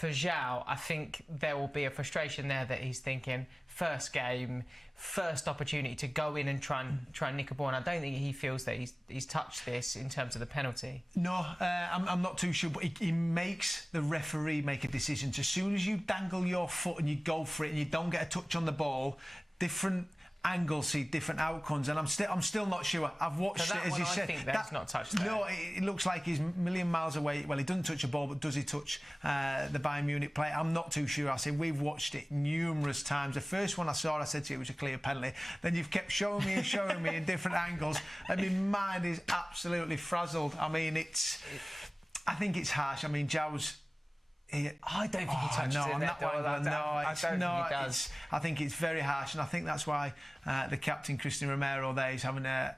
for João, I think there will be a frustration there that he's thinking, first game, first opportunity to go in and try and nick a ball. And I don't think he feels that he's touched this in terms of the penalty. No, I'm not too sure, but he makes the referee make a decision. So as soon as you dangle your foot and you go for it and you don't get a touch on the ball, different angles see different outcomes, and I'm still not sure. I've watched so it, as you said. I think that's not touched there. No, it looks like he's a million miles away. Well, he doesn't touch the ball, but does he touch the Bayern Munich player? I'm not too sure. I say we've watched it numerous times. The first one I saw, I said to you, it was a clear penalty. Then you've kept showing me in different angles, and my mind is absolutely frazzled. I mean, I think it's harsh. I mean, João's. I don't think he touches it. I don't think he does. I think it's very harsh, and I think that's why the captain, Christian Romero, there is having a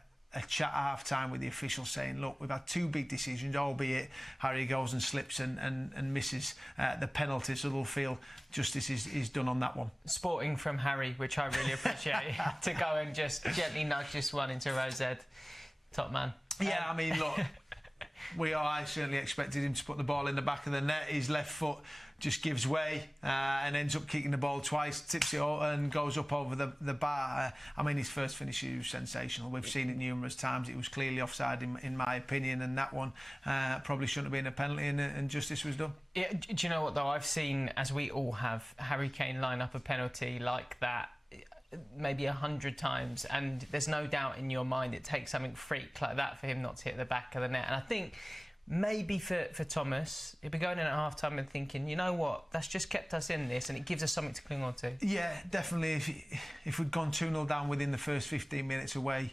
chat at half-time with the officials saying, look, we've had two big decisions, albeit Harry goes and slips and misses the penalty, so they'll feel justice is done on that one. Sporting from Harry, which I really appreciate, to go and just gently nudge this one into Rosed. Top man. Yeah, I mean, look... I certainly expected him to put the ball in the back of the net. His left foot just gives way and ends up kicking the ball twice, tips it out and goes up over the bar. I mean, his first finish was sensational. We've seen it numerous times. It was clearly offside in my opinion, and that one probably shouldn't have been a penalty, and justice was done. Yeah, do you know what, though? I've seen, as we all have, Harry Kane line up a penalty like that maybe 100 times, and there's no doubt in your mind it takes something freak like that for him not to hit the back of the net. And I think maybe for Thomas, he'll be going in at half-time and thinking, you know what, that's just kept us in this, and it gives us something to cling on to. Yeah, definitely. If we'd gone 2-0 down within the first 15 minutes away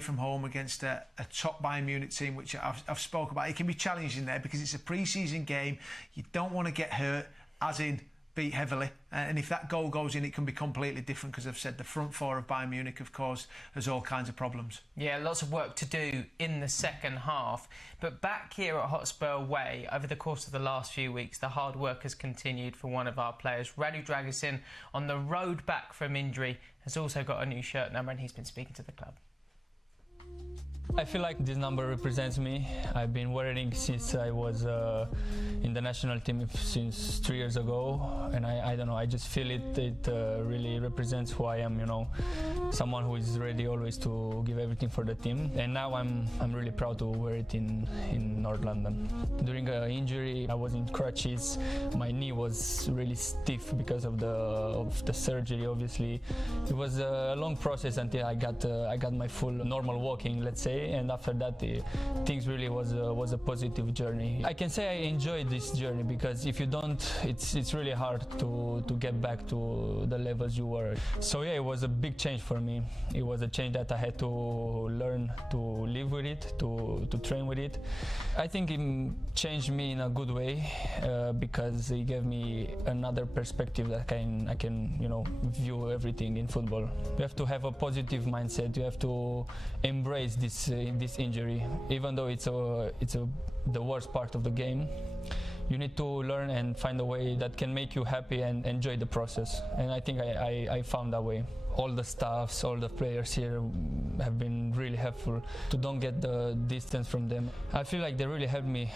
from home against a top Bayern Munich team, which I've spoke about, it can be challenging there because it's a pre-season game. You don't want to get hurt, as in beat heavily, and if that goal goes in, it can be completely different, because I've said the front four of Bayern Munich, of course, has all kinds of problems. Yeah, lots of work to do in the second half, but back here at Hotspur Way, over the course of the last few weeks, the hard work has continued for one of our players. Radu Dragusin, on the road back from injury, has also got a new shirt number, and he's been speaking to the club. I feel like this number represents me. I've been wearing it since I was in the national team since 3 years ago, and I don't know, I just feel it really represents who I am, you know, someone who is ready always to give everything for the team. And now I'm really proud to wear it in North London. During an injury, I was in crutches. My knee was really stiff because of the surgery. Obviously, it was a long process until I got my full normal walking, let's say. And after that, things really was a positive journey. I can say I enjoyed this journey, because if you don't, it's really hard to get back to the levels you were. So yeah, it was a big change for me. It was a change that I had to learn to live with it, to train with it. I think it changed me in a good way, because it gave me another perspective that I can you know, view everything in football. You have to have a positive mindset. You have to embrace this injury, even though it's the worst part of the game. You need to learn and find a way that can make you happy and enjoy the process. And I think I found that way. All the staffs, all the players here have been really helpful to don't get the distance from them. I feel like they really helped me.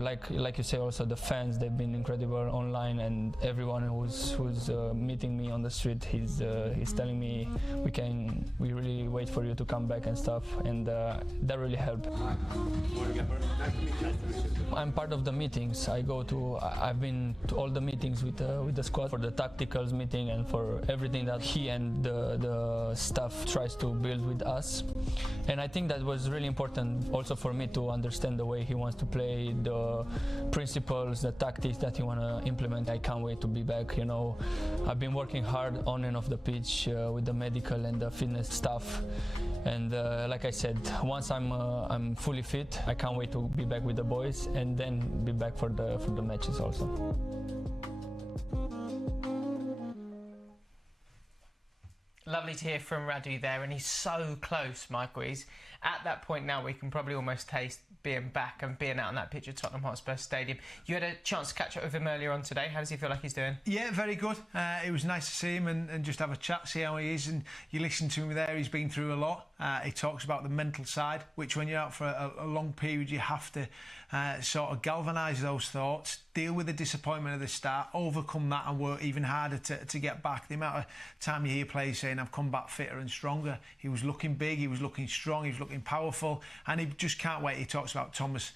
Like you say, also the fans, they've been incredible online, and everyone who's meeting me on the street, he's telling me we really wait for you to come back and stuff, and that really helped. I'm part of the meetings. I've been to all the meetings with the squad, for the tacticals meeting and for everything that he and the staff tries to build with us. And I think that was really important also for me to understand the way he wants to play, the principles, the tactics that he want to implement. I can't wait to be back. You know, I've been working hard on and off the pitch with the medical and the fitness staff. And like I said, once I'm fully fit, I can't wait to be back with the boys and then be back for the matches also. Lovely to hear from Radu there, and he's so close, Michael. He's at that point now where he can probably almost taste being back and being out on that pitch at Tottenham Hotspur Stadium. You had a chance to catch up with him earlier on today. How does he feel like he's doing? Yeah, very good. It was nice to see him and just have a chat, see how he is. And you listen to him there, he's been through a lot. He talks about the mental side, which when you're out for a long period, you have to sort of galvanise those thoughts, deal with the disappointment at the start, overcome that and work even harder to get back. The amount of time you hear players saying, I've come back fitter and stronger. He was looking big, he was looking strong, he was looking powerful, and he just can't wait. He talks about Thomas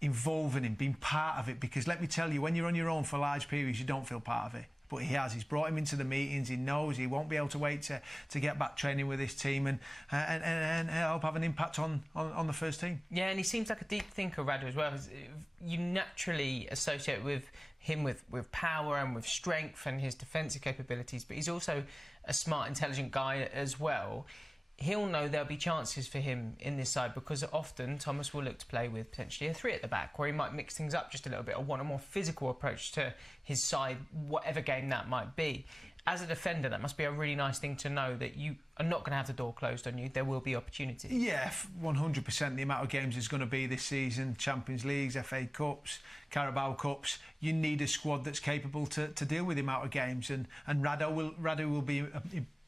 involving him, being part of it, because let me tell you, when you're on your own for large periods, you don't feel part of it. But he has. He's brought him into the meetings. He knows he won't be able to wait to get back training with his team and help have an impact on the first team. Yeah, and he seems like a deep thinker, Radu, as well. You naturally associate with him with power and with strength and his defensive capabilities, but he's also a smart, intelligent guy as well. He'll know there'll be chances for him in this side because often Thomas will look to play with potentially a 3 at the back, or he might mix things up just a little bit or want a more physical approach to his side, whatever game that might be. As a defender, that must be a really nice thing to know, that you are not going to have the door closed on you. There will be opportunities. Yeah, 100%. The amount of games there's going to be this season, Champions Leagues, FA Cups, Carabao Cups, you need a squad that's capable to deal with the amount of games. And Radu will be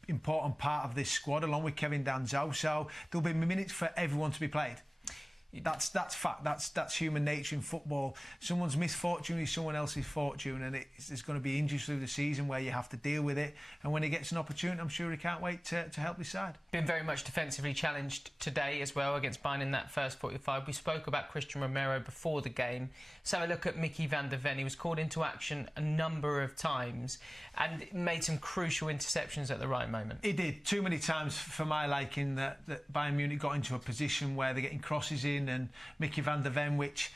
important part of this squad along with Kevin Danzo, so there'll be minutes for everyone to be played. That's fact. That's human nature in football. Someone's misfortune is someone else's fortune, and there's going to be injuries through the season where you have to deal with it. And when he gets an opportunity, I'm sure he can't wait to help his side. Been very much defensively challenged today as well against Bayern in that first 45. We spoke about Christian Romero before the game. So a look at Mickey van der Ven. He was called into action a number of times and made some crucial interceptions at the right moment. He did. Too many times for my liking that Bayern Munich got into a position where they're getting crosses in, and Mickey van der Ven, which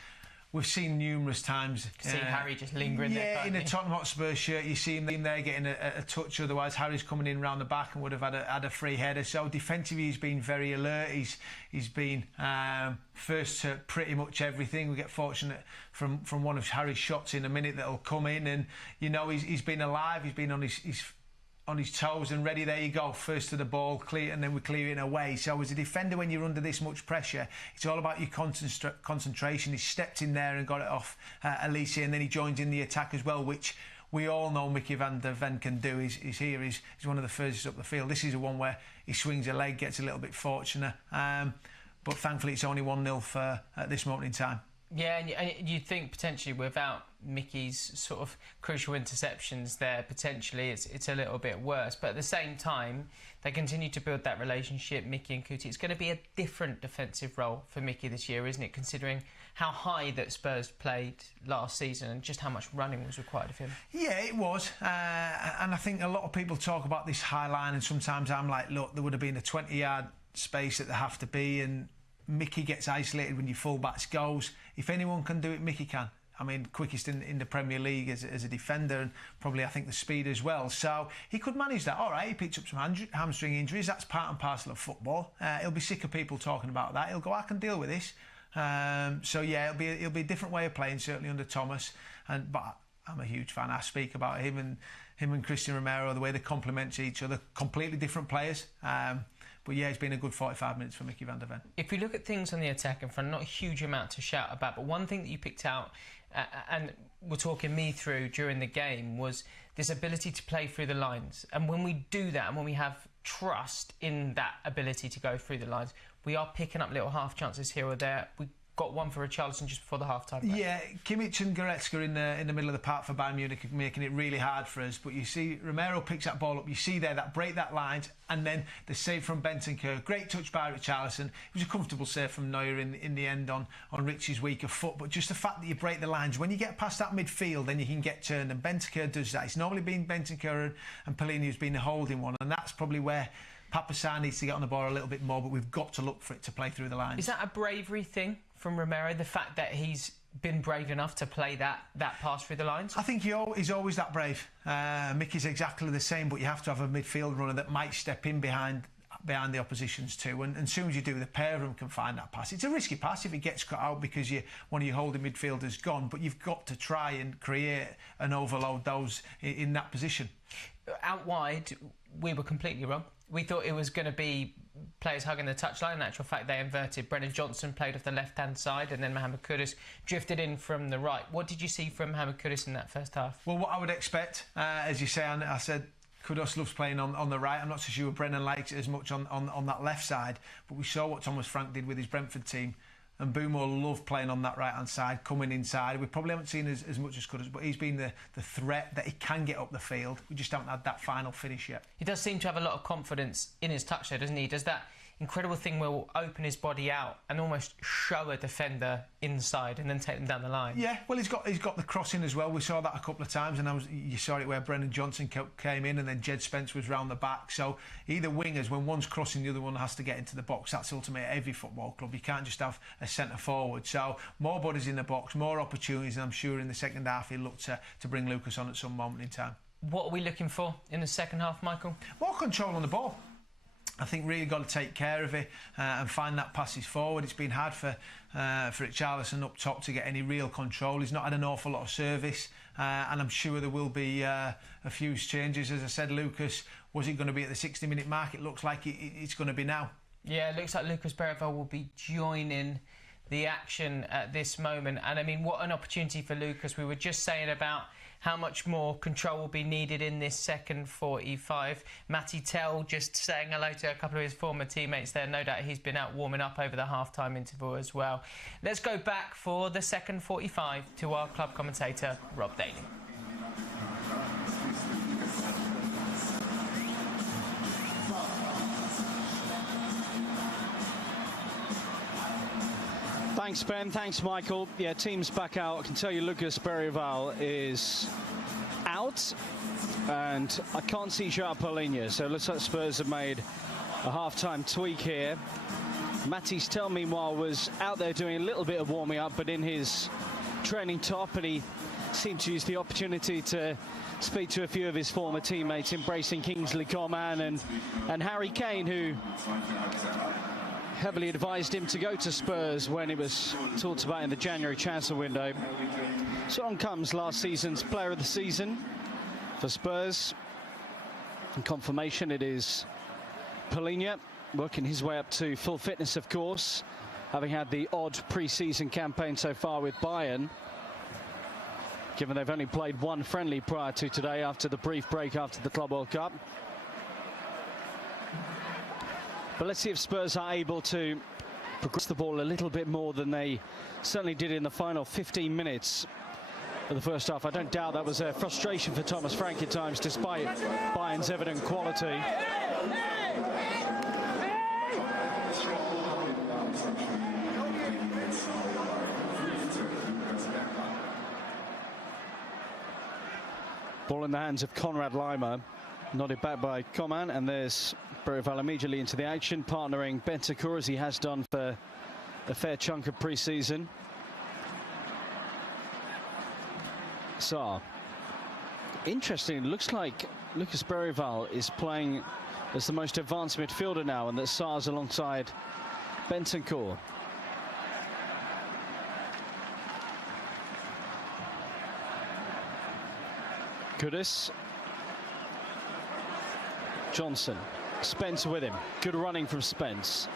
we've seen numerous times. See Harry just lingering there. Yeah, in a Tottenham Hotspur shirt, you see him there getting a touch. Otherwise, Harry's coming in round the back and would have had a free header. So defensively, he's been very alert. He's been first to pretty much everything. We get fortunate from one of Harry's shots in a minute that'll come in, and you know he's been alive. He's been on his toes and ready. There you go, first to the ball, clear, and then we clear it away. So as a defender, when you're under this much pressure, it's all about your concentration. He stepped in there and got it off Alicia, and then he joins in the attack as well, which we all know Mickey van der Ven can do. He's one of the furthest up the field. This is the one where he swings a leg, gets a little bit fortunate, but thankfully it's only 1-0 at this moment in time. Yeah, and you'd think potentially without Mickey's sort of crucial interceptions there, potentially it's a little bit worse. But at the same time, they continue to build that relationship, Mickey and Kuti. It's going to be a different defensive role for Mickey this year, isn't it, considering how high that Spurs played last season and just how much running was required of him? Yeah, it was. And I think a lot of people talk about this high line, and sometimes I'm like, look, there would have been a 20-yard space that there have to be, and Mickey gets isolated when your full-backs goes. If anyone can do it, Mickey can. I mean, quickest in the Premier League as a defender, and probably I think the speed as well. So he could manage that. All right, he picked up some hamstring injuries. That's part and parcel of football. He'll be sick of people talking about that. He'll go, I can deal with this. So yeah, it'll be a different way of playing, certainly under Thomas. But I'm a huge fan. I speak about him and Christian Romero, the way they complement each other. Completely different players. But yeah, it's been a good 45 minutes for Mickey van der Ven. If we look at things on the attacking front, not a huge amount to shout about, but one thing that you picked out and were talking me through during the game was this ability to play through the lines. And when we do that, and when we have trust in that ability to go through the lines, we are picking up little half chances here or there. We got one for Richarlison just before the half-time break. Yeah, Kimmich and Goretzka in the middle of the park for Bayern Munich, making it really hard for us. But you see Romero picks that ball up, you see there that break that line, and then the save from Bentancur. Great touch by Richarlison. It was a comfortable save from Neuer in the end on Richie's weaker foot. But just the fact that you break the lines, when you get past that midfield, then you can get turned, and Bentancur does that. It's normally been Bentancur and Pellegrini who's been the holding one, and that's probably where Papasar needs to get on the ball a little bit more, but we've got to look for it to play through the lines. Is that a bravery thing from Romero, the fact that he's been brave enough to play that pass through the lines? I think he's always that brave. Mickey's exactly the same, but you have to have a midfield runner that might step in behind behind the opposition's two, and as soon as you do, the pair of them can find that pass. It's a risky pass if it gets cut out because one of your holding midfielders gone, but you've got to try and create and overload those in that position. Out wide, we were completely wrong. We thought it was going to be players hugging the touchline. In actual fact, they inverted. Brennan Johnson played off the left-hand side, and then Mohamed Kudus drifted in from the right. What did you see from Mohamed Kudus in that first half? Well, what I would expect, as you say, I said Kudus loves playing on the right. I'm not so sure Brennan likes it as much on that left side, but we saw what Thomas Frank did with his Brentford team. And Boomo loved playing on that right-hand side, coming inside. We probably haven't seen as much as Kudus, but he's been the threat that he can get up the field. We just haven't had that final finish yet. He does seem to have a lot of confidence in his touch there, doesn't he? Does that incredible thing where he'll open his body out and almost show a defender inside and then take them down the line. Yeah, well, he's got the crossing as well. We saw that a couple of times, and you saw it where Brennan Johnson came in and then Jed Spence was round the back. So either wingers, when one's crossing, the other one has to get into the box. That's ultimately at every football club. You can't just have a centre forward. So more bodies in the box, more opportunities, and I'm sure in the second half he'll look to bring Lucas on at some moment in time. What are we looking for in the second half, Michael? More control on the ball. I think really got to take care of it and find that passes forward. It's been hard for Richarlison up top to get any real control. He's not had an awful lot of service, and I'm sure there will be a few changes. As I said, Lucas, was it going to be at the 60-minute mark? It looks like it's going to be now. Yeah, it looks like Lucas Bergvall will be joining the action at this moment. And I mean, what an opportunity for Lucas. We were just saying about how much more control will be needed in this second 45. Matty Tell just saying hello to a couple of his former teammates there. No doubt he's been out warming up over the half-time interval as well. Let's go back for the second 45 to our club commentator, Rob Daly. Thanks, Ben. Thanks, Michael. Yeah, team's back out. I can tell you Lucas Bergvall is out, and I can't see João Palhinha. So it looks like Spurs have made a half-time tweak here. Matty Tell, meanwhile, was out there doing a little bit of warming up, but in his training top, and he seemed to use the opportunity to speak to a few of his former teammates, embracing Kingsley Coman and Harry Kane, who heavily advised him to go to Spurs when it was talked about in the January transfer window. So on comes last season's player of the season for Spurs. And confirmation, it is Palhinha, working his way up to full fitness, of course, having had the odd pre-season campaign so far with Bayern, given they've only played one friendly prior to today after the brief break after the Club World Cup. But let's see if Spurs are able to progress the ball a little bit more than they certainly did in the final 15 minutes of the first half. I don't doubt that was a frustration for Thomas Frank at times, despite Bayern's evident quality. Ball in the hands of Konrad Laimer. Nodded back by Coman, and there's Bergvall immediately into the action, partnering Bentancur as he has done for a fair chunk of pre-season. So, interesting, it looks like Lucas Bergvall is playing as the most advanced midfielder now, and that Sarr's alongside Bentancur. Kudus. Johnson, Spence with him. Good running from Spence.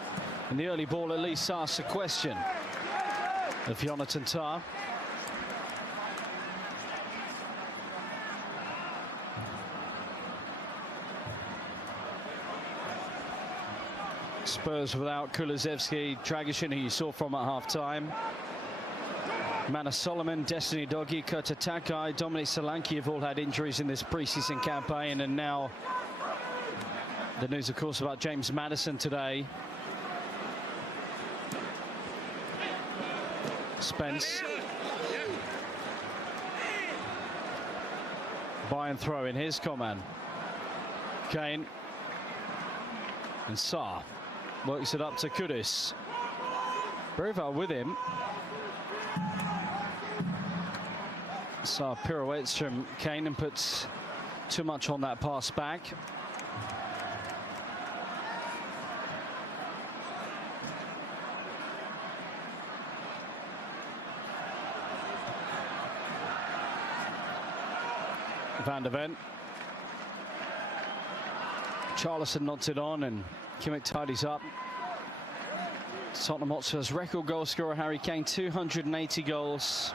And the early ball at least asks a question of Jonathan Tah. Spurs without Kulusevski, Dragic, who you saw from at half-time. Manor Solomon, Destiny Doggy, Kota Takai, Dominic Solanke have all had injuries in this pre-season campaign, and now the news, of course, about James Maddison today. Spence. Bayern throw in his Coman. Kane. And Sarr works it up to Kudus. Bergvall with him. Sarr pirouettes from Kane and puts too much on that pass back. Van der Ven. Charlison nods it on and Kimmich tidies up. Tottenham Hotspur's record goal scorer Harry Kane, 280 goals.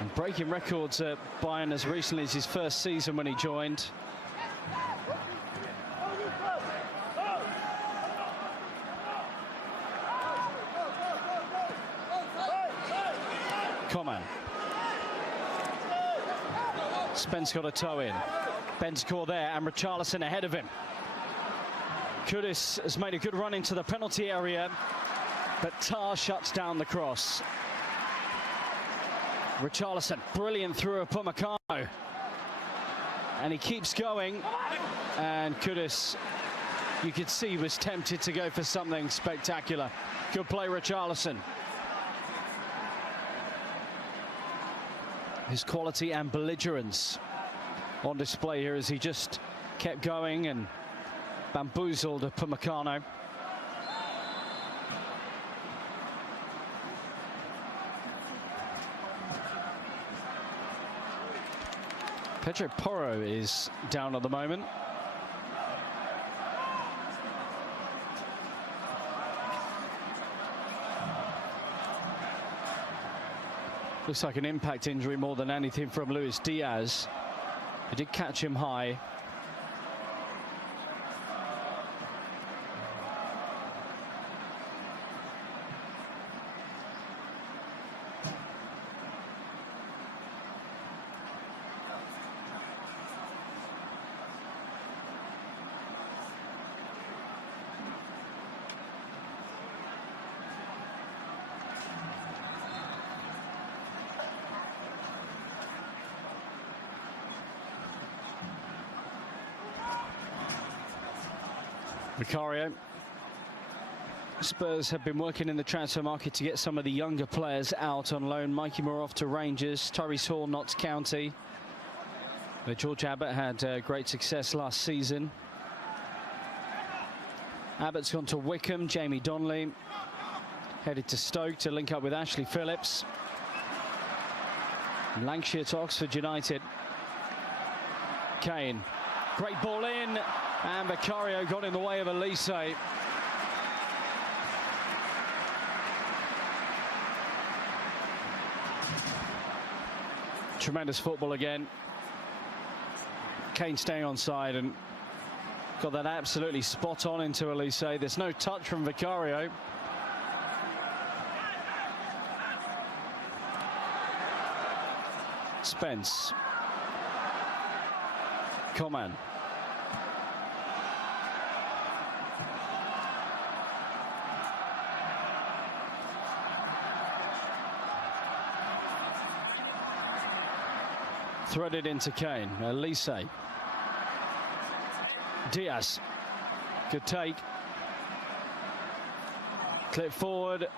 And breaking records at Bayern as recently as his first season when he joined. Coman. Spence got a toe in. Bentancur there, and Richarlison ahead of him. Kudus has made a good run into the penalty area, but Tar shuts down the cross. Richarlison, brilliant through Upamecano. And he keeps going, and Kudus, you could see, was tempted to go for something spectacular. Good play, Richarlison. His quality and belligerence on display here as he just kept going and bamboozled Upamecano. Pedro Porro is down at the moment. Looks like an impact injury more than anything from Luis Diaz. He did catch him high. Vicario. Spurs have been working in the transfer market to get some of the younger players out on loan. Mikey Moore off to Rangers, Tyrese Hall, Notts County. Where George Abbott had great success last season. Abbott's gone to Wickham. Jamie Donnelly headed to Stoke to link up with Ashley Phillips. And Lancashire to Oxford United. Kane, great ball in. And Vicario got in the way of Elise. Tremendous football again. Kane staying on side and got that absolutely spot on into Elise. There's no touch from Vicario. Spence. Coman. Threaded into Kane. Elise. Diaz. Good take. Clip forward.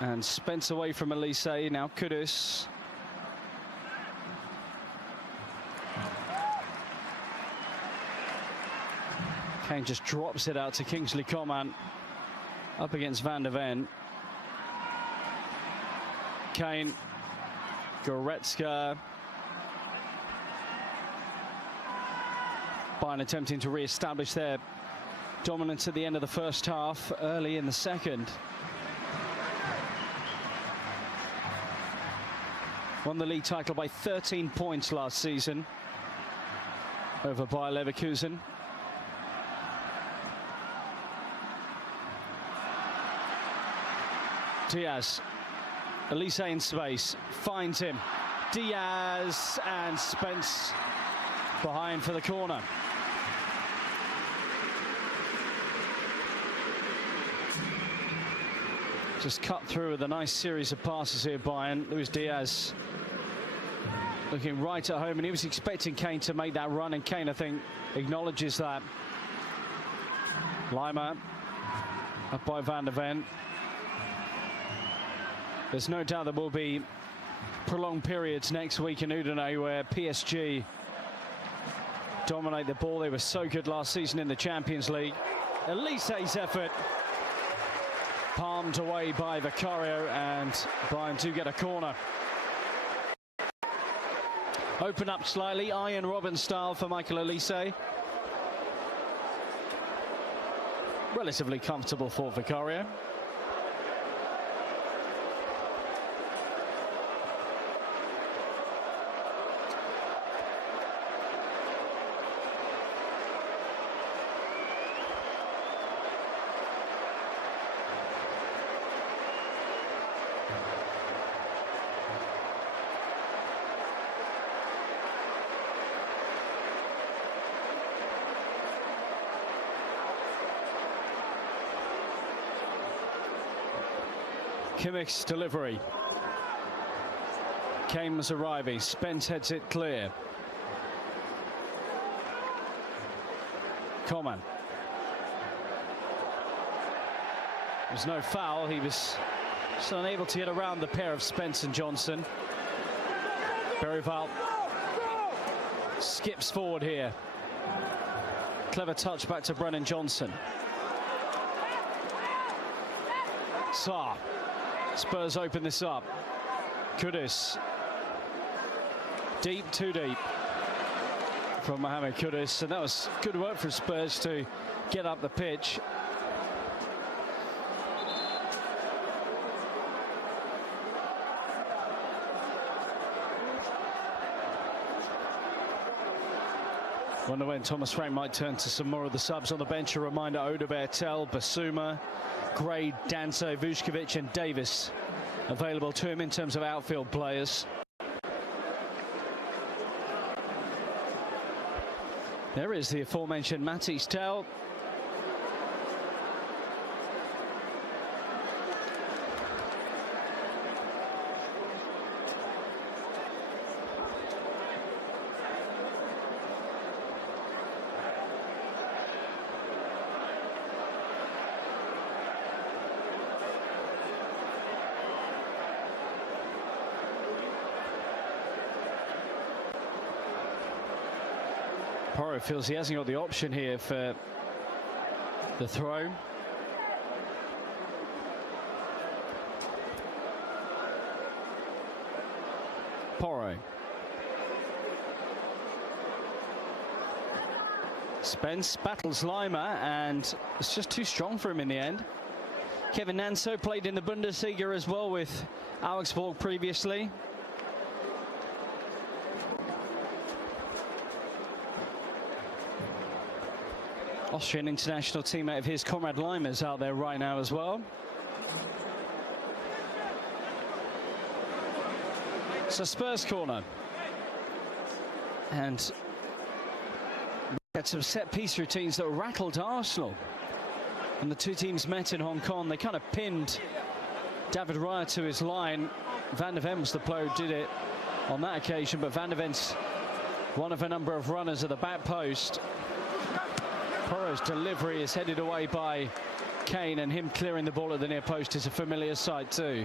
And Spence away from Elise. Now Kudus. Kane just drops it out to Kingsley Coman. Up against Van der Ven. Kane. Goretzka. Bayern attempting to re-establish their dominance at the end of the first half, early in the second. Won the league title by 13 points last season over Bayer Leverkusen. Diaz, Elise in space, finds him. Diaz and Spence behind for the corner. Just cut through with a nice series of passes here, Bayern. Luis Diaz looking right at home, and he was expecting Kane to make that run, and Kane, I think, acknowledges that. Lima up by Van der Ven. There's no doubt there will be prolonged periods next week in Udine where PSG dominate the ball. They were so good last season in the Champions League. Elise's effort palmed away by Vicario, and Bayern do get a corner. Open up slightly, Iron Robin style for Michael Olise. Relatively comfortable for Vicario. Kimmich's delivery. Kane was arriving. Spence heads it clear. Coman. There's no foul. He was still unable to get around the pair of Spence and Johnson. Berryval skips forward here. Clever touch back to Brennan Johnson. Sarr. Spurs open this up. Kudus. Deep, too deep from Mohamed Kudus. And that was good work for Spurs to get up the pitch. Wonder when Thomas Frank might turn to some more of the subs on the bench. A reminder, Odegaard, Tel, Basuma, Gray, Danso, Vučković and Davis available to him in terms of outfield players. There is the aforementioned Matisse Tel. Porro feels he hasn't got the option here for the throw. Porro. Spence battles Lima and it's just too strong for him in the end. Kevin Nanso played in the Bundesliga as well with Augsburg previously. Austrian international teammate of his, Konrad Laimer, is out there right now as well. It's a Spurs corner. And we had some set-piece routines that rattled Arsenal. And the two teams met in Hong Kong. They kind of pinned David Raya to his line. Van de Ven was the player who did it on that occasion, but Van de Ven's one of a number of runners at the back post. Porro's delivery is headed away by Kane, and him clearing the ball at the near post is a familiar sight too.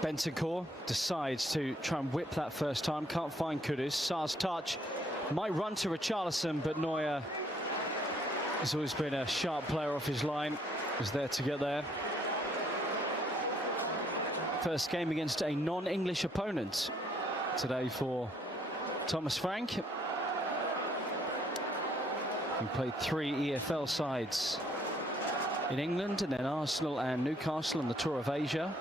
Bentancur decides to try and whip that first time, can't find Kudus. Sarr's touch might run to Richarlison, but Neuer has always been a sharp player off his line, was there to get there. First game against a non-English opponent today for Thomas Frank. He played 3 EFL sides in England, and then Arsenal and Newcastle on the Tour of Asia.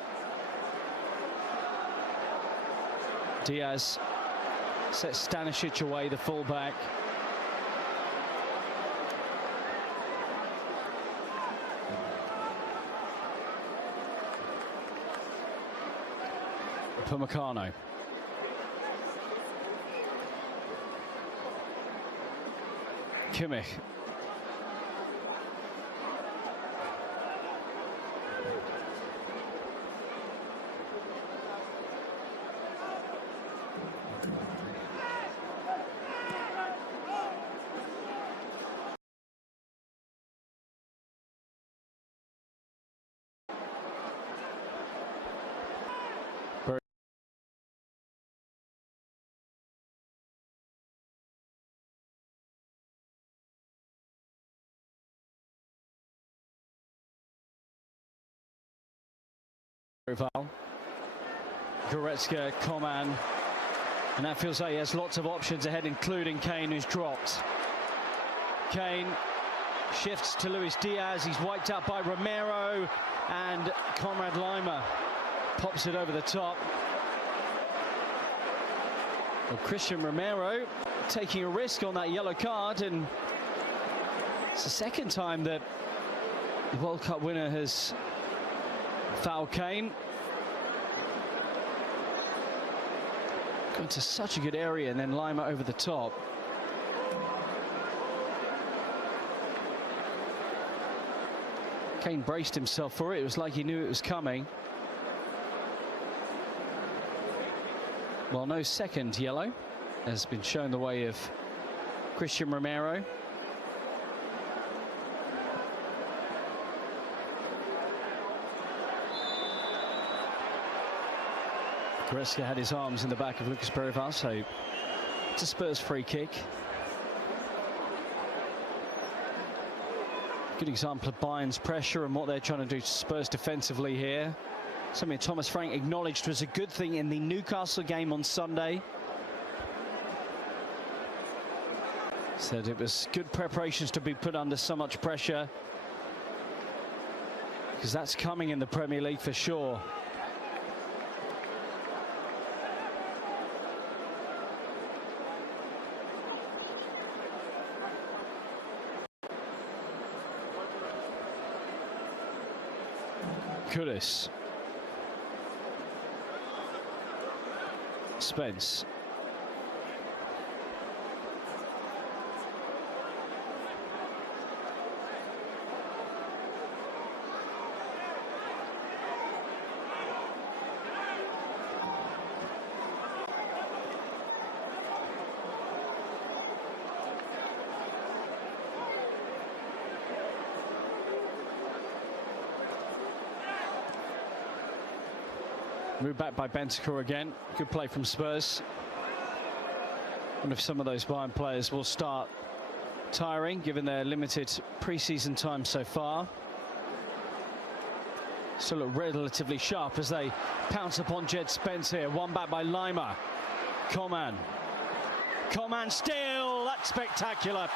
Diaz sets Stanisic away, the fullback. Upamecano. Kimmich. Berryville. Goretzka, Coman. And that feels like he has lots of options ahead, including Kane, who's dropped. Kane shifts to Luis Diaz. He's wiped out by Romero. And Conrad Lima pops it over the top. Well, Christian Romero taking a risk on that yellow card, and it's the second time that the World Cup winner has fouled Kane. Going to such a good area, and then Lima over the top. Kane braced himself for it. It was like he knew it was coming. Well, no second yellow has been shown the way of Christian Romero. Goretzka had his arms in the back of Lucas Berryville, so it's a Spurs free kick. Good example of Bayern's pressure and what they're trying to do to Spurs defensively here. Something Thomas Frank acknowledged was a good thing in the Newcastle game on Sunday. Said it was good preparations to be put under so much pressure, because that's coming in the Premier League for sure. Kudus. Spence. Moved back by Bentancur again. Good play from Spurs. And if some of those Bayern players will start tiring, given their limited pre-season time so far. Still look relatively sharp as they pounce upon Jed Spence here. One back by Lima. Coman. Coman still. That's spectacular.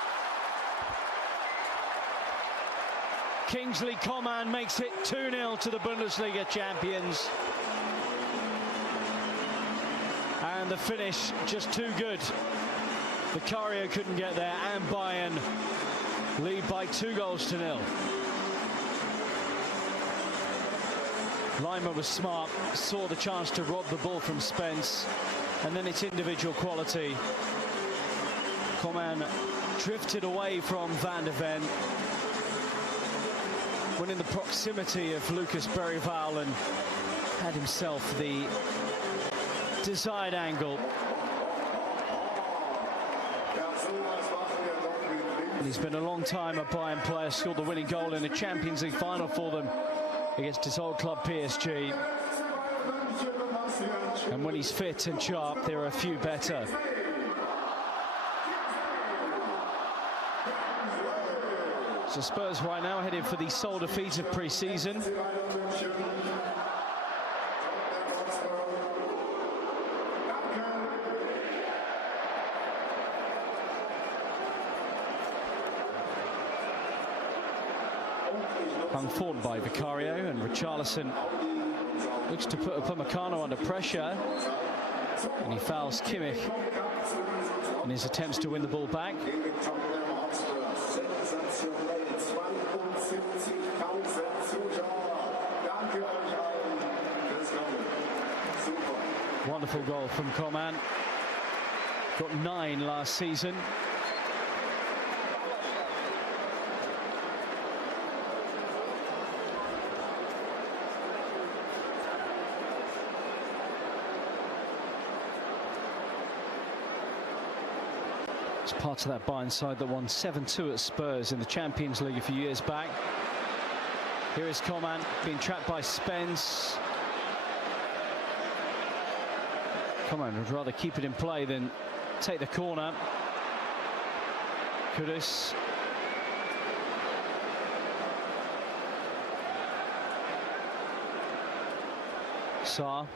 Kingsley Coman makes it 2-0 to the Bundesliga champions. And the finish just too good. Vicario couldn't get there, and Bayern lead by 2-0. Lima was smart, saw the chance to rob the ball from Spence, and then its individual quality. Coman drifted away from Van de Ven, went in the proximity of Lucas Berryville and had himself the desired angle. And he's been a long time a Bayern player, scored the winning goal in a Champions League final for them against his old club PSG. And when he's fit and sharp, there are a few better. So Spurs right now headed for the sole defeat of pre-season. Hung forward by Vicario, and Richarlison looks to put Upamecano under pressure, and he fouls Kimmich in his attempts to win the ball back. Wonderful goal from Coman. Got 9 last season. It's part of that Bayern side that won 7-2 at Spurs in the Champions League a few years back. Here is Coman being trapped by Spence. Coman would rather keep it in play than take the corner. Kudus. Saar.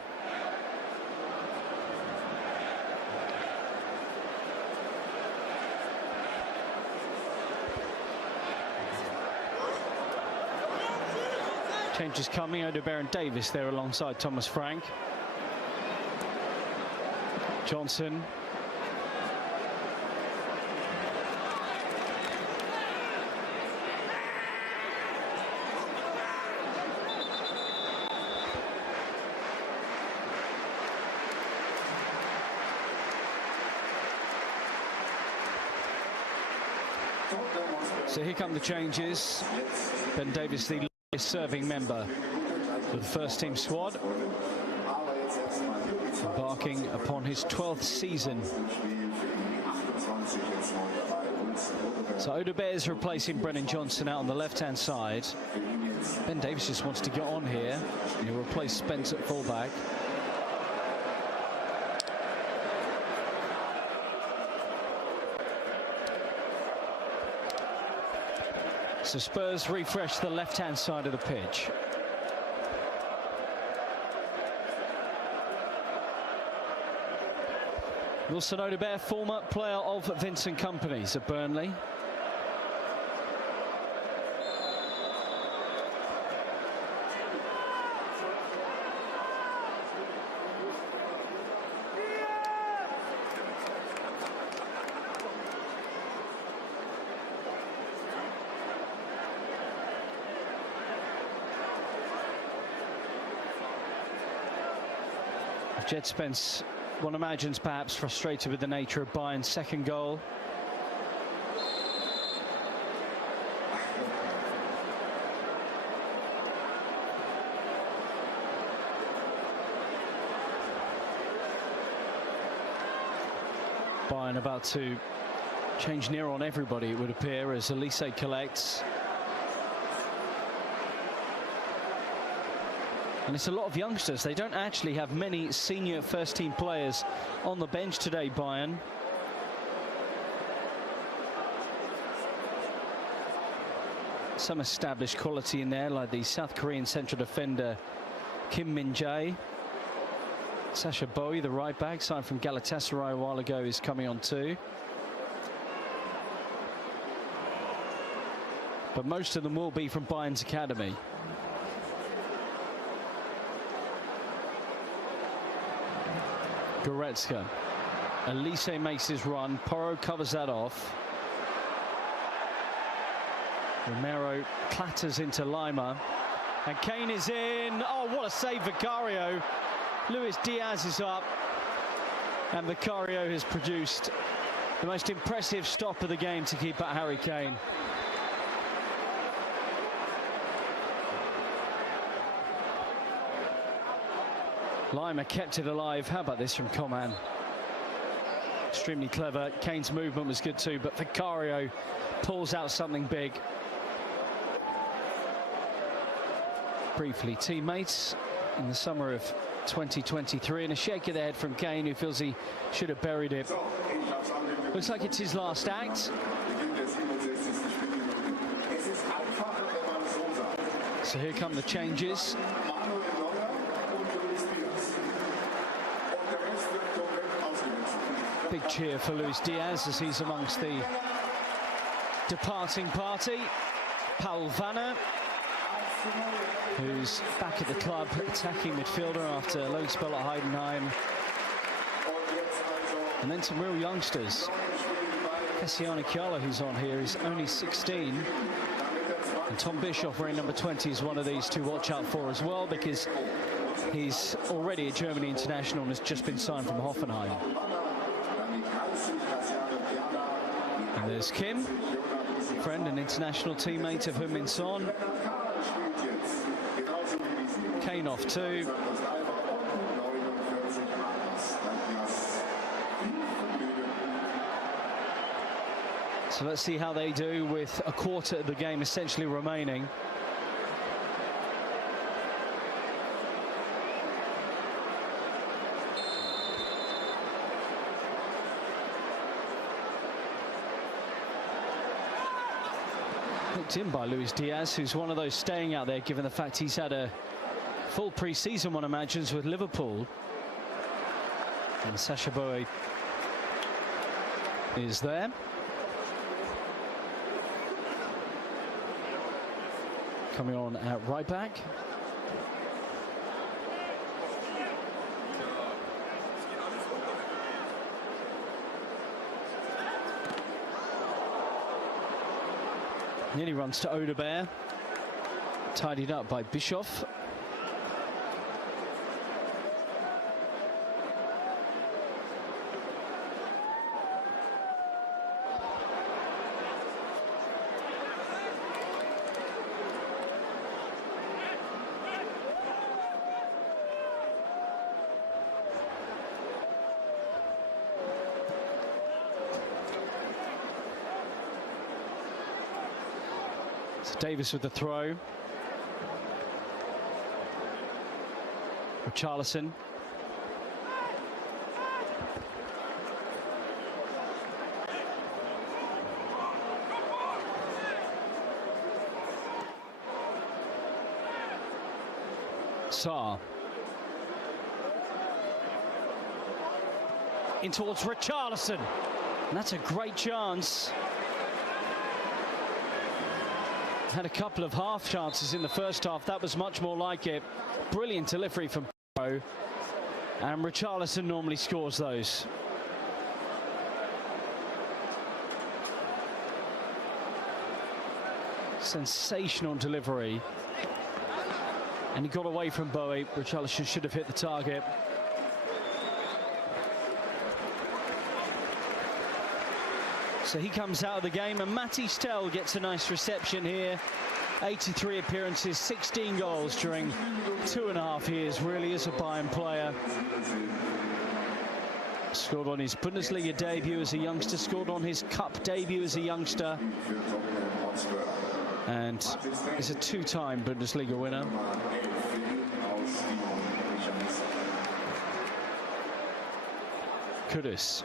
Changes coming. Odebear and Davis there alongside Thomas Frank. Johnson. So here come the changes. Ben Davis, the longest serving member of the first team squad, embarking upon his 12th season. So Odebear is replacing Brennan Johnson out on the left-hand side. Ben Davis just wants to get on here. He'll replace Spence at fullback. So Spurs refresh the left-hand side of the pitch. Wilson Odebear, former player of Vincent Kompany's at Burnley. Jed Spence, one imagines, perhaps frustrated with the nature of Bayern's second goal. Bayern about to change near on everybody, it would appear, as Elise collects. And it's a lot of youngsters. They don't actually have many senior first-team players on the bench today, Bayern. Some established quality in there, like the South Korean central defender Kim Min-jae. Sasha Bowie, the right back, signed from Galatasaray a while ago, is coming on too. But most of them will be from Bayern's academy. Goretzka. Elise makes his run. Porro covers that off. Romero clatters into Lima. And Kane is in. Oh, what a save, Vicario. Luis Diaz is up. And Vicario has produced the most impressive stop of the game to keep out Harry Kane. Lima kept it alive. How about this from Coman? Extremely clever. Kane's movement was good too, but Vicario pulls out something big. Briefly, teammates in the summer of 2023, and a shake of the head from Kane, who feels he should have buried it. Looks like it's his last act. So here come the changes. Big cheer for Luis Diaz as he's amongst the departing party. Paul Vanna, who's back at the club, attacking midfielder after a loan spell at Heidenheim. And then some real youngsters. Cassiano Chiala, who's on here, is only 16. And Tom Bischoff, wearing number 20, is one of these to watch out for as well, because he's already a Germany international and has just been signed from Hoffenheim. And there's Kim, friend and international teammate of Heung-min Son. Kane off too. So let's see how they do with a quarter of the game essentially remaining. Hooked in by Luis Diaz, who's one of those staying out there given the fact he's had a full pre-season, one imagines, with Liverpool. And Sacha Boey is there. Coming on at right back. Nearly runs to Odebear. Tidied up by Bischoff. Davis with the throw. Richarlison. Sarr. In towards Richarlison. And that's a great chance. Had a couple of half chances in the first half. That was much more like it. Brilliant delivery from Pro. And Richarlison normally scores those. Sensational delivery. And he got away from Bowie. Richarlison should have hit the target. So he comes out of the game, and Matty Stell gets a nice reception here. 83 appearances, 16 goals during 2.5 years. Really is a Bayern player. Scored on his Bundesliga debut as a youngster, scored on his cup debut as a youngster, and is a 2-time Bundesliga winner. Kudus.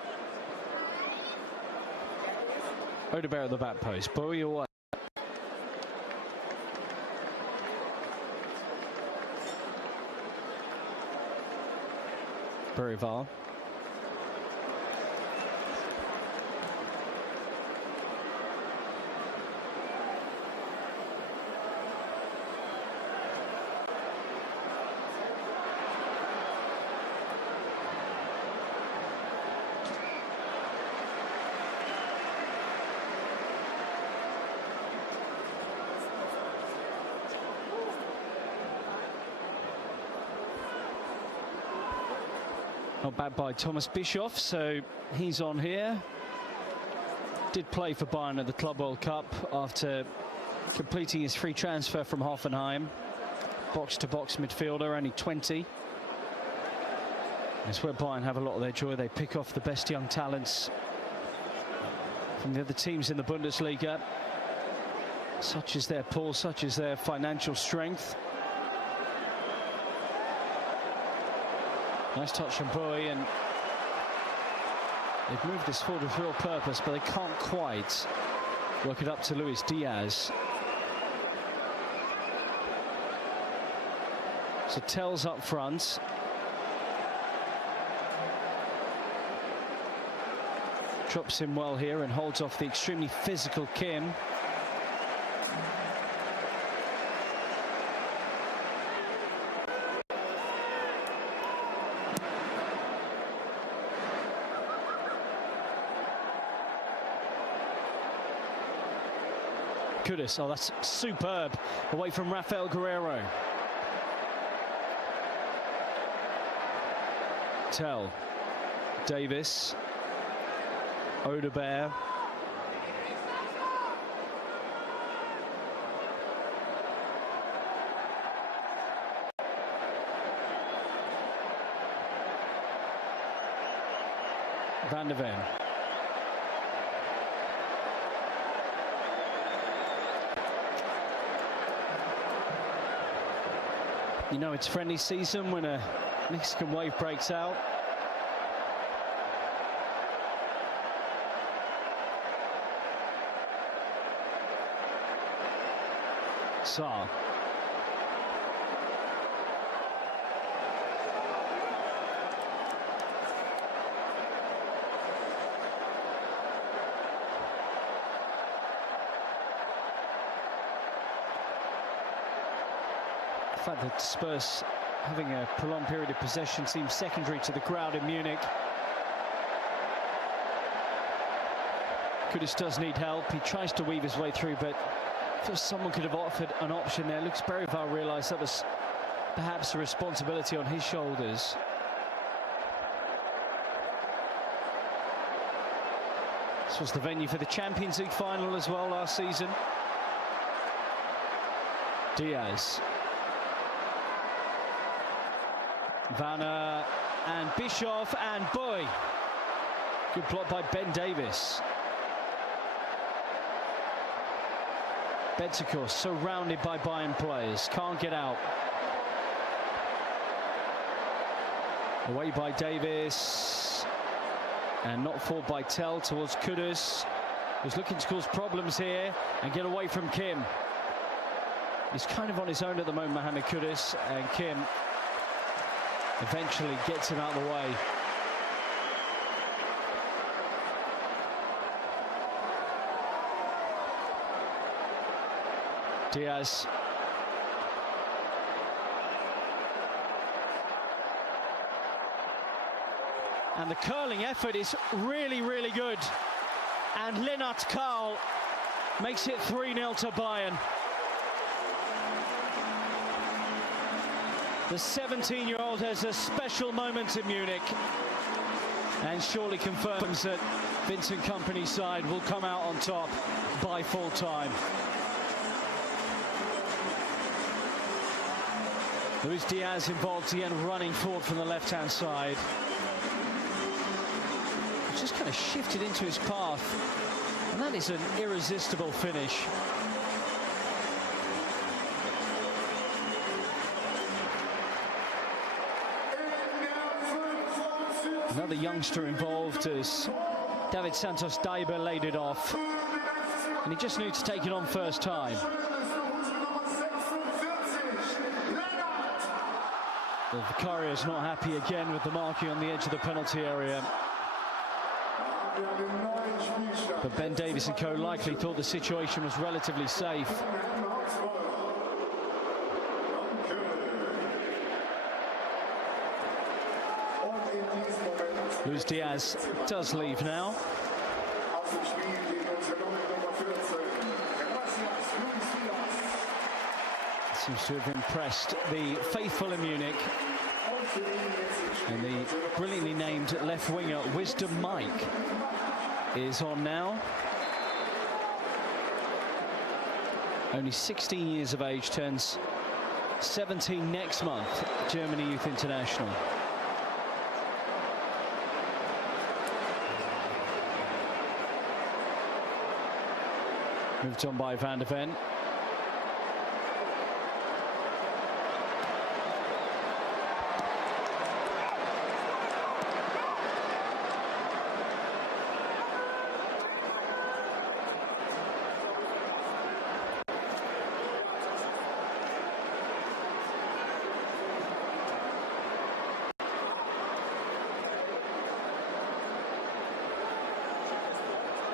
Odebear at the back post. Bowie away. Berival. Not bad by Thomas Bischoff, so he's on here. Did play for Bayern at the Club World Cup after completing his free transfer from Hoffenheim. Box-to-box midfielder, only 20. It's where Bayern have a lot of their joy. They pick off the best young talents from the other teams in the Bundesliga. Such is their pull, such is their financial strength. Nice touch from Bowie, and they've moved this forward with real purpose, but they can't quite work it up to Luis Diaz. So Tell's up front. Drops him well here and holds off the extremely physical Kim. Kudus, oh, that's superb, away from Rafael Guerreiro. Tell, Davis, Odebear. Van de Ven. You know it's friendly season when a Mexican wave breaks out. Sarr. fact that Spurs having a prolonged period of possession seems secondary to the crowd in Munich. Kudus does need help. He tries to weave his way through, but if someone could have offered an option there. Lucas Berrival realised that was perhaps a responsibility on his shoulders. This was the venue for the Champions League final as well last season. Diaz. Vanna and Bischoff, and boy, good block by Ben Davies. Bentancur surrounded by Bayern players, can't get out. Away by Davies, and not fought by Tell towards Kudus, who's looking to cause problems here and get away from Kim. He's kind of on his own at the moment, Mohamed Kudus, and Kim eventually gets him out of the way. Diaz. And the curling effort is really, really good. And Lennart Karl makes it 3-0 to Bayern. The 17-year-old has a special moment in Munich and surely confirms that Vincent Kompany's side will come out on top by full time. Luis Diaz involved again, running forward from the left-hand side. Just kind of shifted into his path, and that is an irresistible finish. Another youngster involved as David Santos Daiba laid it off, and he just needs to take it on first time. Well, Vicario's not happy again with the marking on the edge of the penalty area. But Ben Davies and co likely thought the situation was relatively safe. Luis Diaz does leave now. Seems to have impressed the faithful in Munich. And the brilliantly named left winger, Wisdom Mike, is on now. Only 16 years of age, turns 17 next month, Germany Youth International. Moved on by Van der Ven.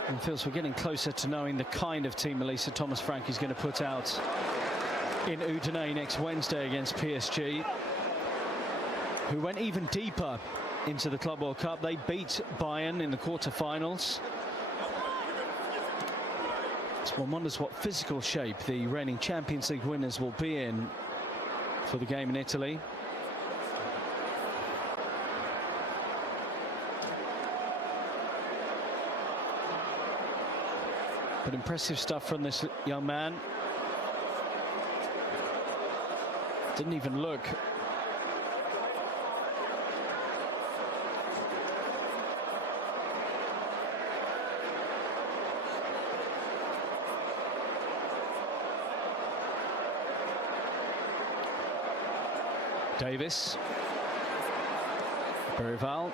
And feels we're getting closer to knowing the kind of team Melissa Thomas Frank is going to put out in Udine next Wednesday against PSG, who went even deeper into the Club World Cup. They beat Bayern in the quarter-finals. So one wonders what physical shape the reigning Champions League winners will be in for the game in Italy. But impressive stuff from this young man. Didn't even look. Davis. Berrival.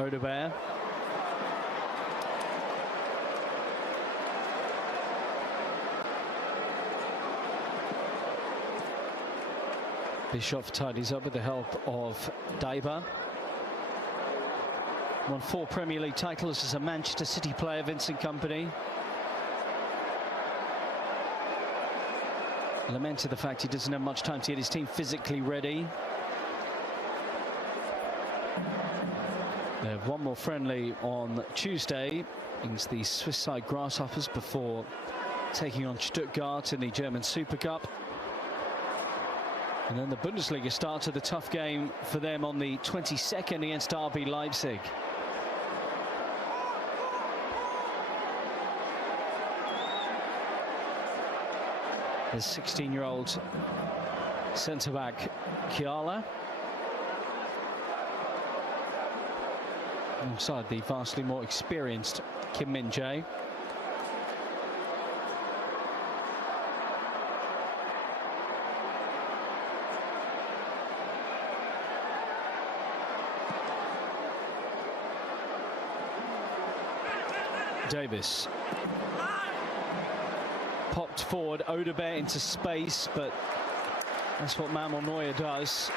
Odegaard. Bischoff tidies up with the help of Daiba. Won 4 Premier League titles as a Manchester City player, Vincent Kompany. lamented the fact he doesn't have much time to get his team physically ready. They have one more friendly on Tuesday against the Swiss side Grasshoppers before taking on Stuttgart in the German Super Cup. And then the Bundesliga starts with a tough game for them on the 22nd against RB Leipzig. The 16-year-old centre-back Kiala, alongside the vastly more experienced Kim Min-jae. Davis popped forward, Odebert into space, but that's what Manuel Neuer does.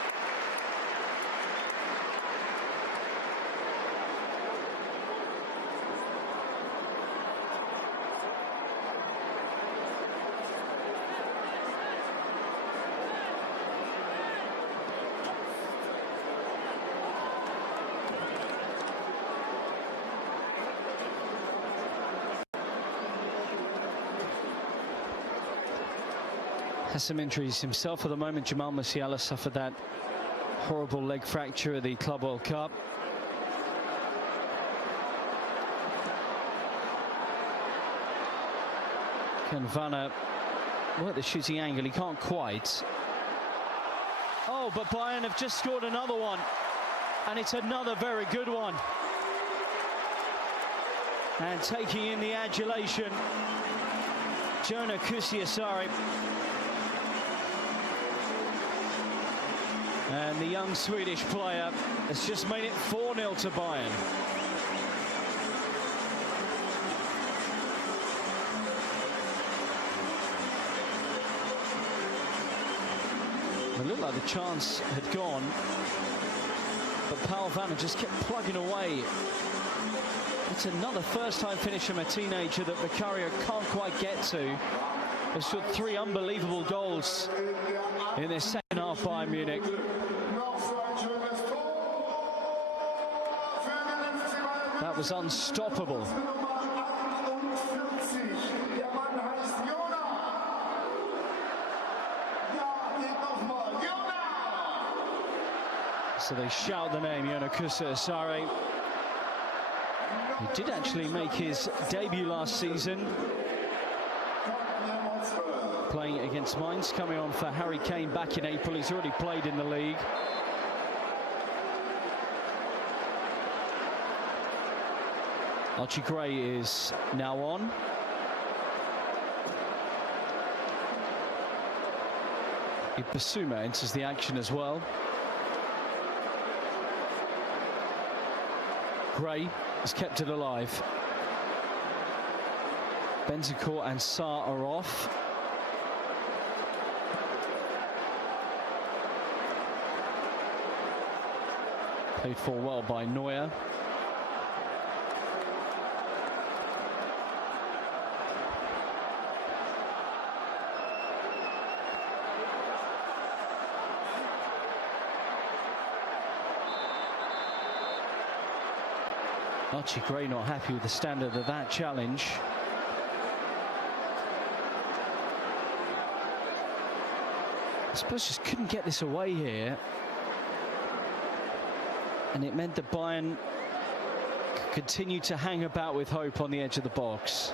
Has some injuries himself at the moment. Jamal Musiala suffered that horrible leg fracture at the Club World Cup. Can Vanna work the shooting angle? He can't quite. Oh, but Bayern have just scored another one, and it's another very good one. And taking in the adulation, Jonah Kusiasari. And the young Swedish player has just made it 4-0 to Bayern. It looked like the chance had gone, but Paul Vanna just kept plugging away. It's another first-time finish from a teenager that Vicario can't quite get to. They've scored 3 unbelievable goals in their second half, Bayern Munich. That was unstoppable. So they shout the name, Jonah Kusiasari. He did actually make his debut last season, playing against Mainz, coming on for Harry Kane back in April. He's already played in the league. Archie Gray is now on. Basuma enters the action as well. Gray has kept it alive. Bentancur and Sarr are off. Played for well by Neuer. Archie Gray not happy with the standard of that challenge. I suppose just couldn't get this away here. And it meant that Bayern could continue to hang about with hope on the edge of the box.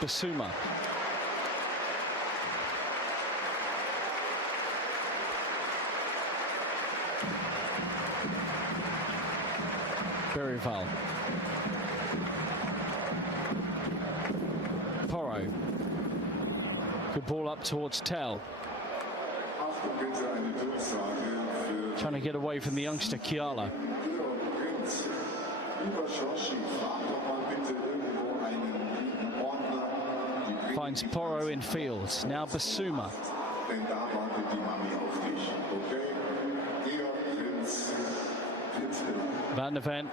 Basuma. Berival. Porro. Good ball up towards Tell. Trying to get away from the youngster Kiala. Finds Porro in field. Now Basuma. Van der Ven.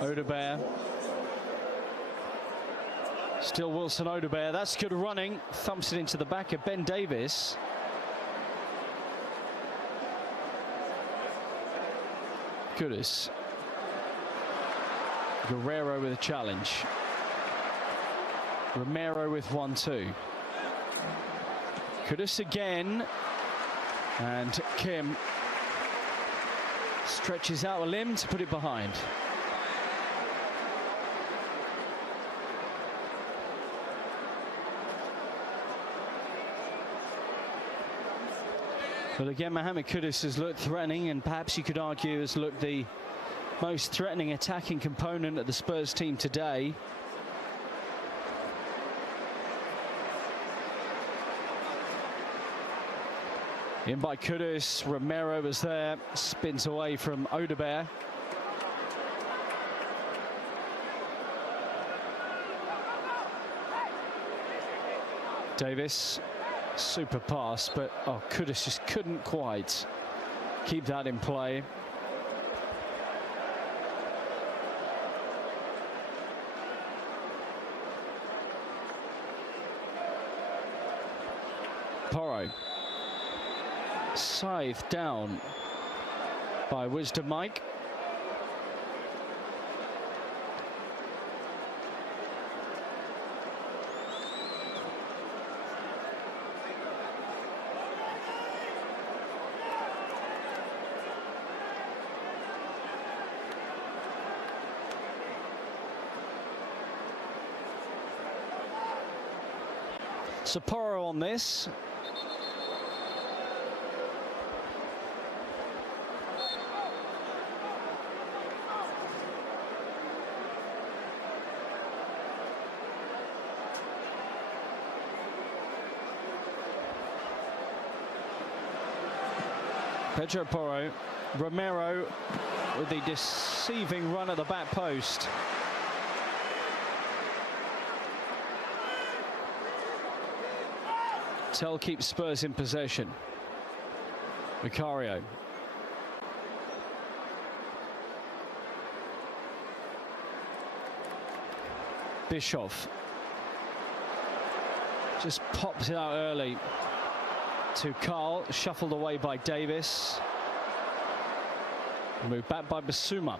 Odebear. Still Wilson Odebear. That's good running. Thumps it into the back of Ben Davis. Kudus. Guerrero with a challenge. Romero with 1-2. Kudus again. And Kim stretches out a limb to put it behind. But again, Mohamed Kudus has looked threatening, and perhaps you could argue has looked the most threatening attacking component of the Spurs team today. In by Kudus, Romero was there, spins away from Odebear. Davis, super pass, but Kudus just couldn't quite keep that in play. Porro. Scythe down by Wisdom Mike. Sapporo on this. Pedro Porro, Romero with the deceiving run at the back post. Tell keeps Spurs in possession. Vicario. Bischoff. Just pops it out early to Carl, shuffled away by Davis. Moved back by Basuma.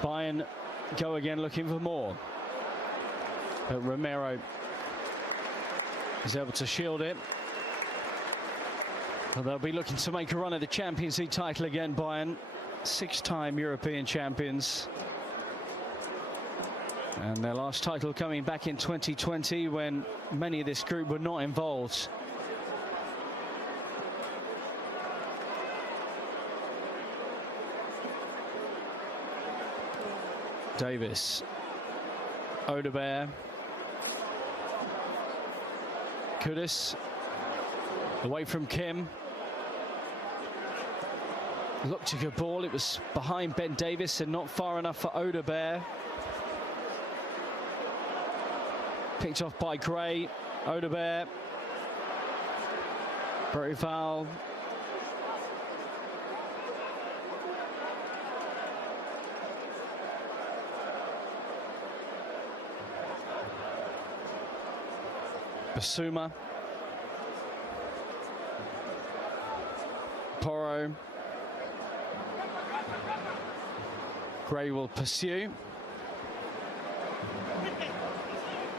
Bayern go again looking for more. But Romero is able to shield it. Well, they'll be looking to make a run at the Champions League title again, Bayern. 6-time European champions. And their last title coming back in 2020 when many of this group were not involved. Davis. Odebear. Kudus. Away from Kim. Looked a good ball. It was behind Ben Davis and not far enough for Odebear. Picked off by Gray. Odebear. Berrival. Basuma. Porro. Gray will pursue.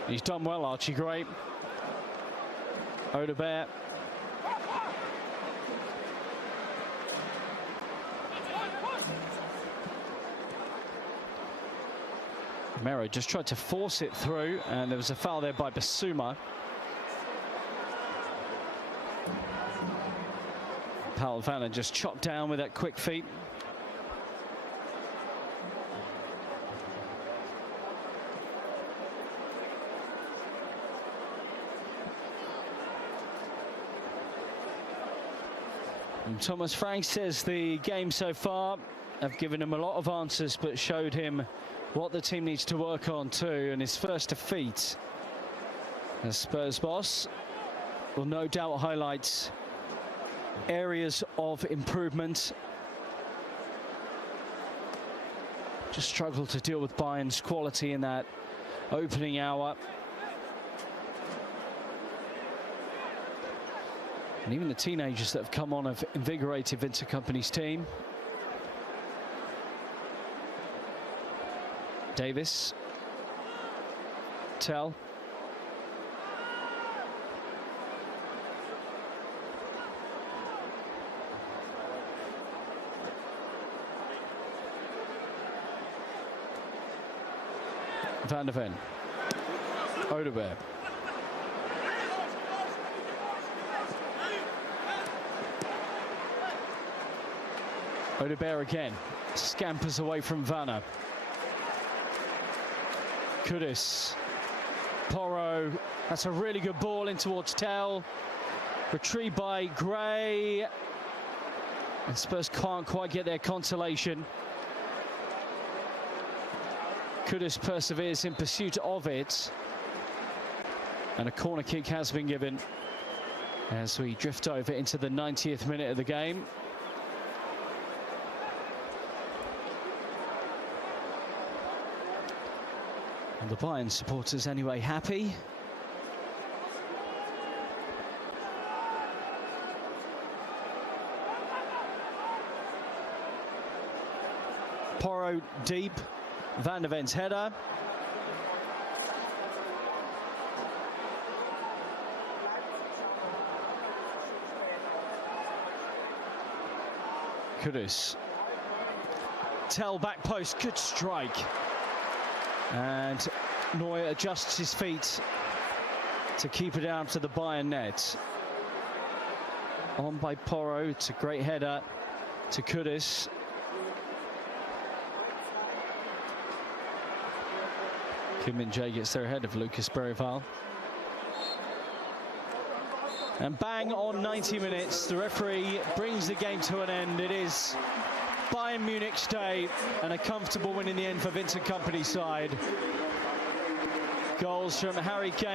He's done well, Archie Gray. Odebear. Romero just tried to force it through, and there was a foul there by Basuma. Paul Vanna just chopped down with that quick feet. And Thomas Frank says the game so far have given him a lot of answers, but showed him what the team needs to work on too, and his first defeat as Spurs boss will no doubt highlight areas of improvement. Just struggled to deal with Bayern's quality in that opening hour. And even the teenagers that have come on have invigorated Vincent Kompany's team. Davis. Tell. Van der Ven. Odegaard. Odegaard again. Scampers away from Vanna. Kudus. Porro. That's a really good ball in towards Tell. Retrieved by Gray. And Spurs can't quite get their consolation. Kudus perseveres in pursuit of it. And a corner kick has been given as we drift over into the 90th minute of the game. And the Bayern supporters anyway happy. Porro deep. Van der Ven's header. Kudus. Tell back post, good strike. And Neuer adjusts his feet to keep it down to the Bayern net. On by Porro, it's a great header to Kudus. Kim Min-jae gets there ahead of Lucas Berrival. And bang on 90 minutes, the referee brings the game to an end. It is Bayern Munich's day, and a comfortable win in the end for Vincent Kompany's side. Goals from Harry Kane.